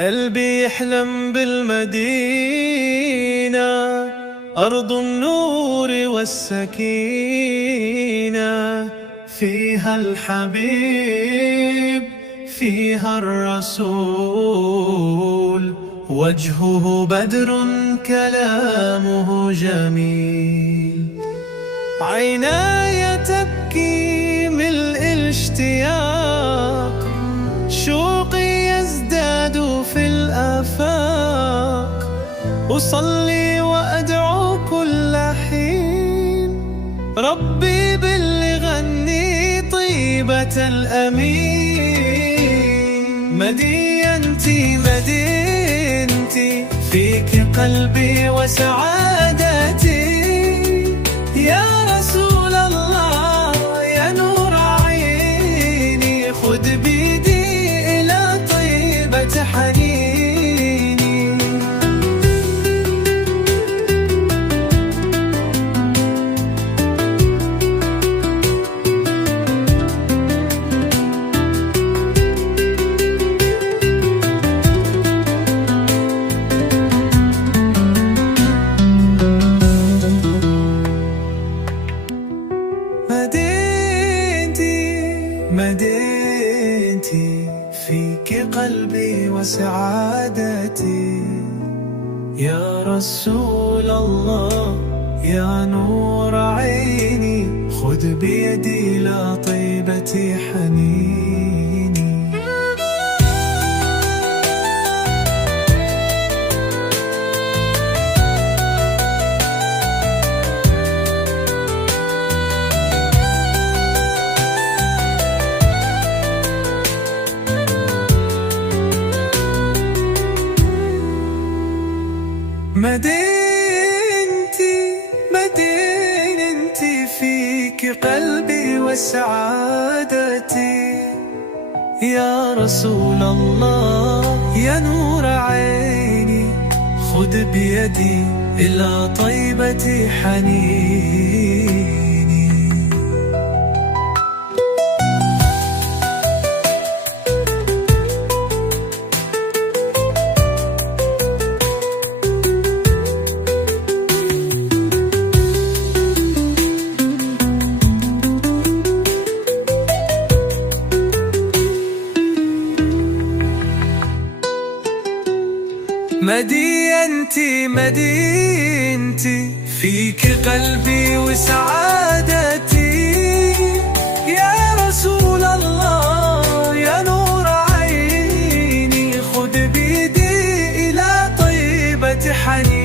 قلبي يحلم بالمدينة، أرض النور والسكينة، فيها الحبيب فيها الرسول، وجهه بدر كلامه جميل، عيناي تبكي ملء الاشتياق، شوقي يزداد في الآفاق، أصلي وأدعو كل حين، ربي بلغني طيبة الأمين. مدينتي مدينتي فيك قلبي وسعادتي، يا رسول الله يا نور عيني، خذ بيدي إلى طيبة حنيني. مدينتي فيك قلبي وسعادتي، يا رسول الله يا نور عيني، خذ بيدي إلى طيبة حنيني. مدينتي فيك قلبي وسعادتي، يا رسول الله يا نور عيني، خذ بيدي إلى طيبة حنيني. مدينتي فيك قلبي وسعادتي، يا رسول الله يا نور عيني، خذ بيدي إلى طيبة حنيني.